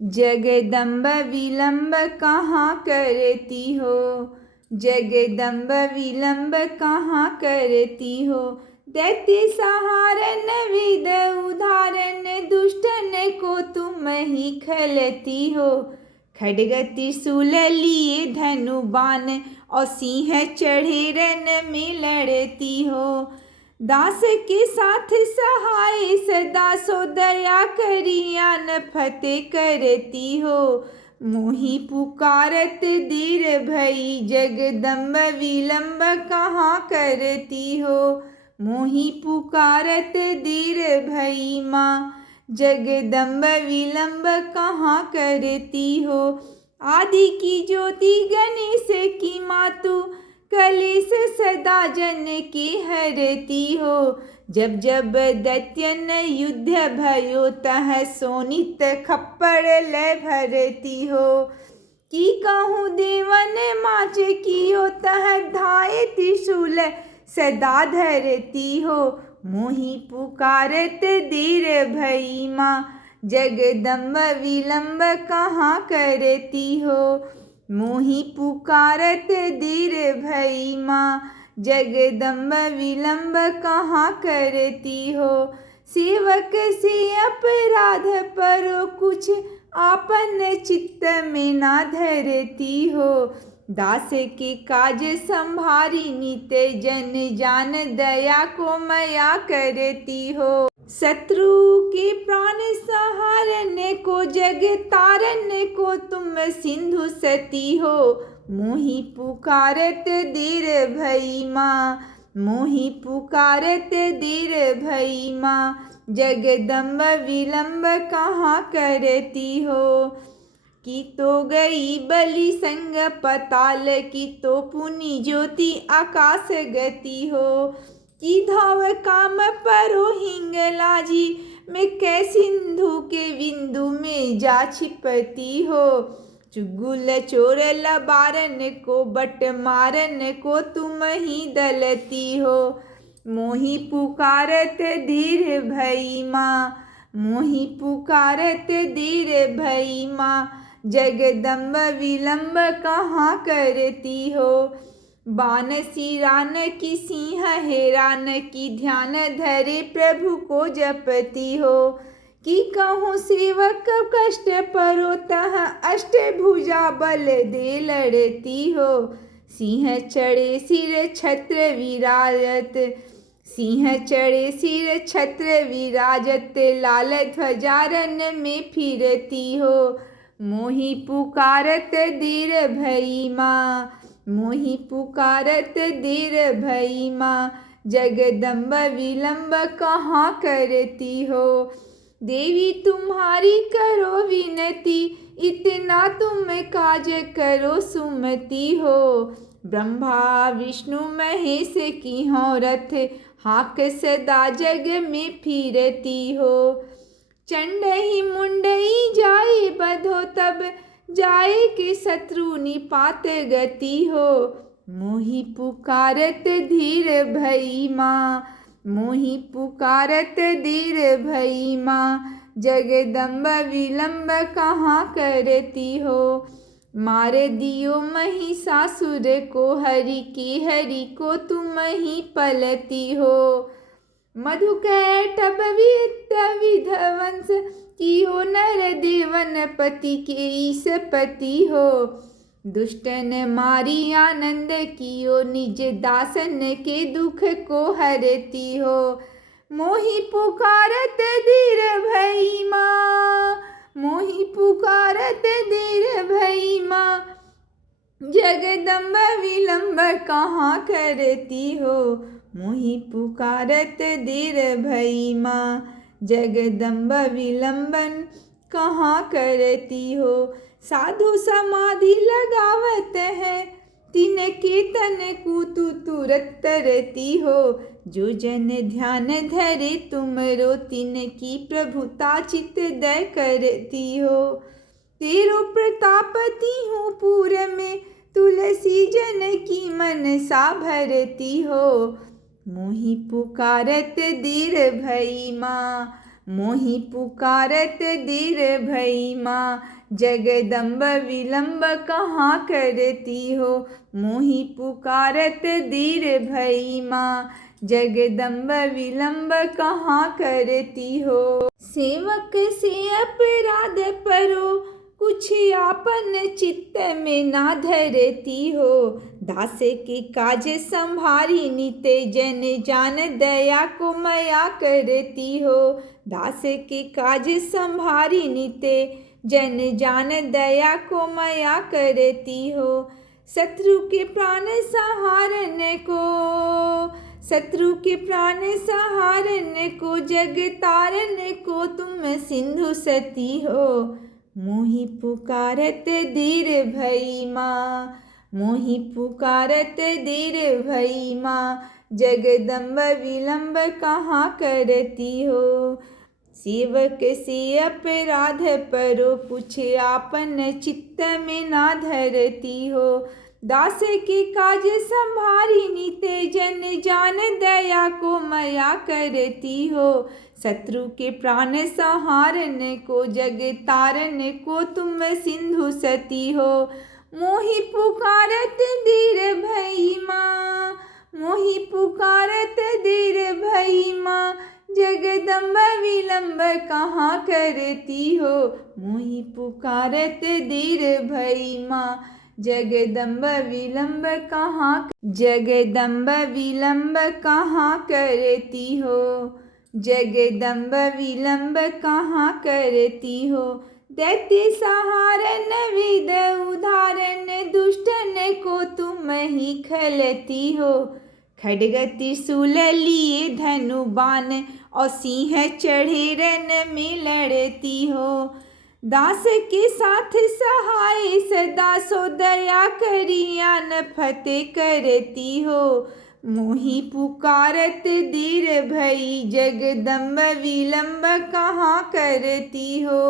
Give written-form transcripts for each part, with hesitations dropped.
जगदम्ब विलम्ब कहाँ करती हो, जगदम्ब विलम्ब कहाँ करती हो। दैत्य सहारन वेद उदाहरण, दुष्टन को तुम ही खलती हो। खड्ग त्रिशूल लिए धनु बाण, और सिंह चढ़े रन में लड़ती हो। दास के साथ सहाय सदा सो दया करिया फतेह करती हो। मोहि पुकारत देर भई, जगदम्ब विलम्ब कहाँ करती हो। मोहि पुकारत देर भई माँ, जगदम्ब विलम्ब कहाँ करती हो। आदि की ज्योति गणेश की मातु, कलेश सदा जन के हरती हो। जब जब दैत्यन युद्ध भयो, तह सोनित खप्पड़ लय भरती हो। की कहूँ देवन माच कियो, तह धाये त्रिशूल सदा धरती हो। मोहि पुकारत देर भई माँ, जगदम्ब विलम्ब कहाँ करती हो। मोहि पुकारत देर भई माँ, जगदम्ब विलम्ब कहाँ करती हो। सेवक से अपराध परो, कुछ आपन चित्त में ना धरती हो। दास के काज संभारी नित, जन जान दया को मया करती हो। शत्रु के प्राण सहारने को, जग तारने को तुम सिंधु सती हो। मोहि पुकारत देर भई माँ, मोहि पुकारत देर भई माँ, जगदम्ब विलम्ब कहाँ करती हो। की तो गई बलि संग पताल, की तो पुनि ज्योति आकाश गति हो। की धाव काम परो हिंगलाजी, मैं कै सिंधु के बिंदु में जा छिपती हो। चुगुल चोर लबारन को, बट मारन को तुम ही दलती हो। मोहि पुकारत धीर भई माँ, मोहि पुकारत धीर भई माँ, जगदम्ब विलम्ब कहाँ करती हो। बान सिरान की सिंह हेरान की, ध्यान धरे प्रभु को जपती हो। की कहूँ सेवक कष्ट परो, तह अष्टभुजा बल दे लड़ती हो। सिंह चढ़े सिर छत्र विराजत, सिंह चढ़े सिर छत्र विराजत, लाल ध्वजा रन में फिरती हो। मोहि पुकारत देर भई माँ, मोहि पुकारत देर भई माँ, जगदम्ब विलम्ब कहाँ करती हो। देवी तुम्हारी करो विनती, इतना तुम काज करो सुमति हो। ब्रह्मा विष्णु महेश की हो रथ, हाक सदा जग में फिरती हो। चंडही मुंडई जाए बधो, तब जाए के शत्रु निपात गति हो। मोहि पुकारत धीर भई माँ, मोहि पुकारत धीर भई माँ, जगदम्ब विलम्ब कहाँ करती हो। मार दियो महिषासुर को, हरि को तुम ही पलती हो। मधुकैटभ विध्वंस कियो, नर देवन पति के ईश पति हो। दुष्टन मारी आनंद कियो, निज दासन के दुख को हरती हो। मोहि पुकारत देर भई माँ, मोहि पुकारत देर भई माँ, जगदम्ब विलम्ब कहाँ करती हो। मोहि पुकारत देर भई माँ, जगदम्ब विलम्बन कहाँ करती हो। साधु समाधि लगावत है, तिनके तन कूतु तुरत तरती हो। जो जन ध्यान धरे तुमरो, तिनकी प्रभुता चित दय करती हो। तेरो प्रतापति हूँ पूर में, तुलसी जन की मनसा भरती हो। मोहि पुकारत देर भई माँ, मोहि पुकारत देर भई माँ। जगदम्ब विलम्ब कहाँ करती हो, मोहि पुकारत देर भई माँ। जगदम्ब विलम्ब कहाँ करती हो। सेवक से अपराध परो, कुछ आपन चित्त में ना धरती हो। दास के काज संभारी नित, जन जान दया को मया करती हो। दास के काज संभारी नित, जन जान दया को मया करती हो। शत्रु के प्राण संहारने को, शत्रु के प्राण संहारने को, जग तारने को तुम सिंधु सती हो। मोहि पुकारत देर भई माँ, मोहि पुकारत देर भई माँ। जगदम्ब विलम्ब कहाँ करती हो। सेवक से अपराध परो, कुछ आपन चित्त में ना धरती हो। दास के काज संभारी नित, जन जान दया को मया करती हो। शत्रु के प्राण संहारने को, जग तारने को तुम सिंधु सती हो। मोहि पुकारत देर भई माँ, मोहि पुकारत देर भई माँ। जगदम्ब विलम्ब कहाँ करती हो, मोहि पुकारत देर भई माँ। जगदम्ब विलम्ब कहाँ, जगदम्ब विलम्ब कहाँ करती हो। जगदम्ब विलम्ब कहाँ करती हो। दैत्य सहारन विद उदाहरण, दुष्टन को तुम ही खलती हो। खड्ग त्रिशूल लिए धनु बाण, और सिंह चढ़े रन में लड़ती हो। दास के साथ सहाय सदा सो, दया करियान फतेह करती हो। मोहि पुकारत देर भई, जगदम्ब विलम्ब कहाँ करती हो।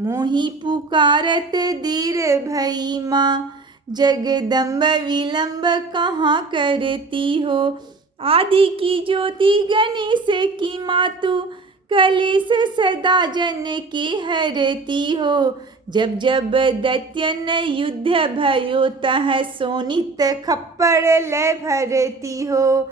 मोहि पुकारत देर भई माँ। जगदम्ब विलम्ब कहाँ करती हो। आदि की ज्योति गणेश की मातु, कलेश सदा जन की हरती हो। जब जब दैत्यन युद्ध भयो, तह सोनित खप्पड़ लय भरती हो।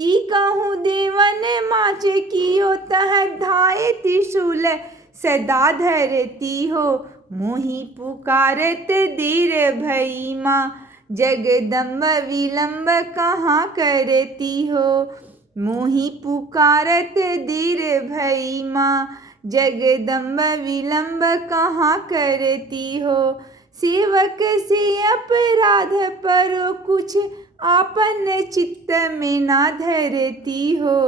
की कहूँ देवन माच कियो, तह धाये त्रिशूल सदा धरती हो। मोहि पुकारत देर भई माँ। जगदम्ब विलम्ब कहाँ करती हो। मोहि पुकारत देर भई माँ। जगदम्ब विलम्ब कहाँ करती हो। सेवक से अपराध परो, कुछ आपन चित्त में ना धरती हो।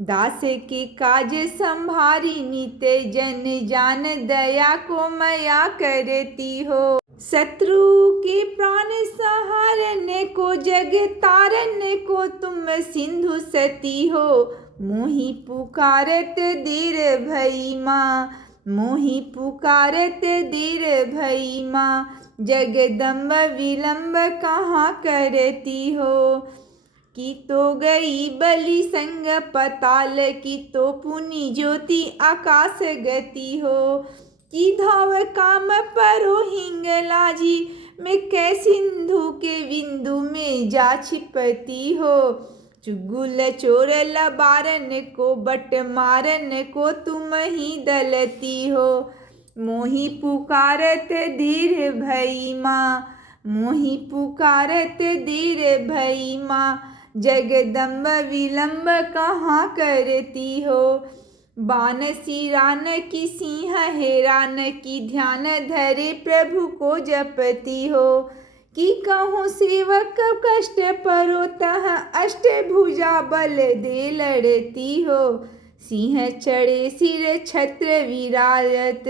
दास के काज संभारी नित, जन जान दया को मया करती हो। शत्रु के प्राण संहारने को, जग तारने को तुम सिंधु सती हो। मोहि पुकारत देर भई माँ। मोहि पुकारत देर भई माँ। जगदम्ब विलम्ब कहाँ करती हो। की तो गई बलि संग पताल, की तो पुनि ज्योति आकाश गति हो। की धाव काम परो हिंगलाजी, में कै सिंधु के बिंदु में जा छिपती हो। चुगुल चोर लबारन को, बट मारन को तुम ही दलती हो। मोहि पुकारत देर भई माँ। मोहि पुकारत देर भई माँ। जगदम्ब विलम्ब कहाँ करती हो। बान सिरान की सिंह हेरान की, ध्यान धरे प्रभु को जपती हो। की कहूँ सेवक कष्ट परो, तह अष्टभुजा बल दे लड़ती हो। सिंह चढ़े सिर छत्र विराजत,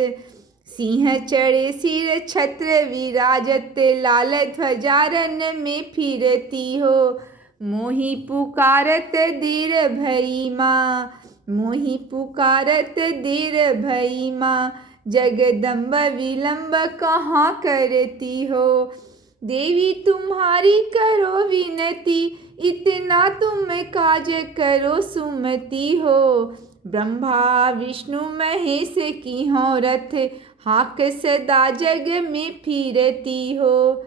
सिंह चढ़े सिर छत्र विराजत, लाल ध्वजा रन में फिरती हो। मोहि पुकारत देर भई माँ। मोहि पुकारत देर भई माँ। जगदम्ब विलम्ब कहाँ करती हो। देवी तुम्हारी करो विनती, इतना तुम काज करो सुमति हो। ब्रह्मा विष्णु महेश की हो रथ, हाक सदा जग में फिरती हो।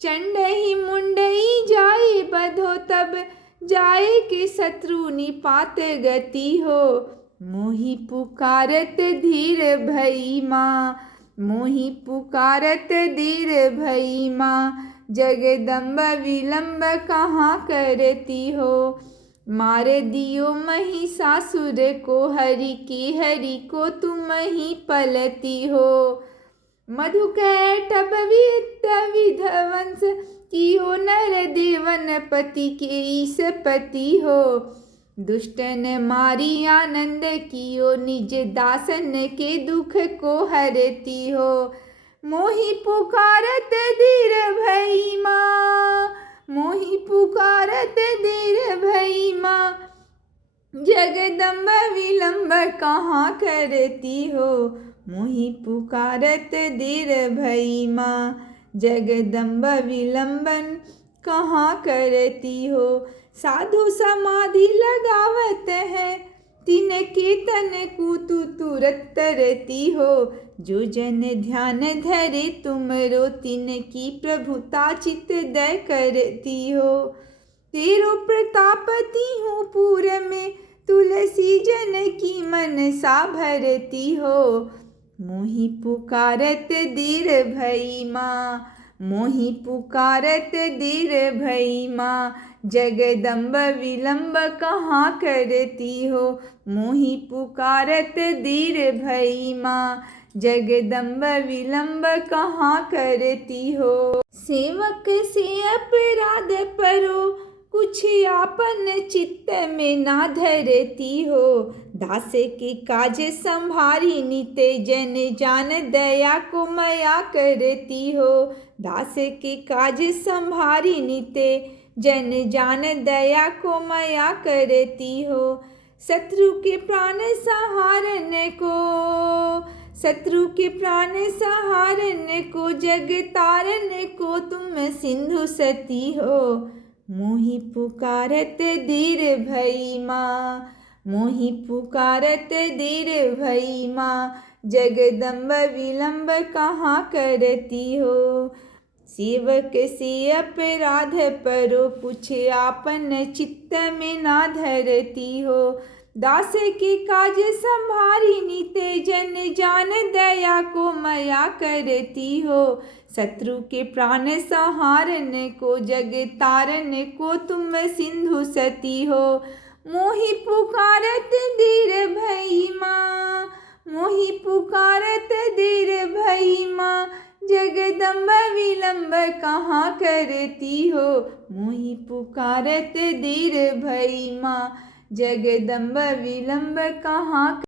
चंडही मुंडई जाए बधो, तब जाए के शत्रु निपात गति हो। मोहि पुकारत धीर भई माँ, मोहि पुकारत धीर भई माँ, जगदम्ब विलंब कहाँ करती हो। मार दियो महिषासुर को, हरि को तुम ही पलती हो। मधुकैटभ विध्वंस कियो, नर देवन पति के ईश पति हो। दुष्टन मारी आनंद कियो, निज दासन के दुख को हरती हो। मोहि पुकारत धीर भई माँ, मोहि पुकारत धीर भई माँ, जगदम्ब विलंब कहाँ करती हो। मोहि पुकारत धीर भई माँ, जगदम्ब विलंबन कहाँ करती हो। साधु समाधि लगावत है, तिनके तन को तू तुरत तरती हो। जो जन ध्यान धरे तुमरो, तिनकी प्रभुता चित दय करती हो। तेरो प्रतापति हूँ पूर में, तुलसी जन की मनसा भरती हो। मोहि पुकारत धीर भई माँ, मोहि पुकारत धीर भई माँ, जगदम्ब विलंब कहाँ करती हो। मोहि पुकारत धीर भई माँ, जगदम्ब विलंब कहाँ करती हो। सेवक से अपराध परो, कुछ आपन चित्त में ना धरती हो। दास के काज संभारी नित, जन जान दया को मया करती हो। दास के काज संभारी नित, जन जान दया को मया करती हो। शत्रु के प्राण संहारने को, शत्रु के प्राण संहारने को, जग तारने को तुम सिंधु सती हो। मोहि पुकारत धीर भई माँ, मोहि पुकारत धीर भई माँ, जगदम्ब विलंब कहाँ करती हो। सेवक से अपराध परो, कुछ आपन चित्त में ना धरती हो। दास के काज संभारी निते, जन जान दया को मया करती हो। शत्रु के प्राण संहारने को, जग तारने को तुम सिंधु सती हो। मोहि पुकारत धीर भई माँ, मोहि पुकारत धीर भई माँ, जगदम्ब विलंब कहाँ करती हो। मोहि पुकारत धीर भई माँ, जगदम्ब विलंब कहाँ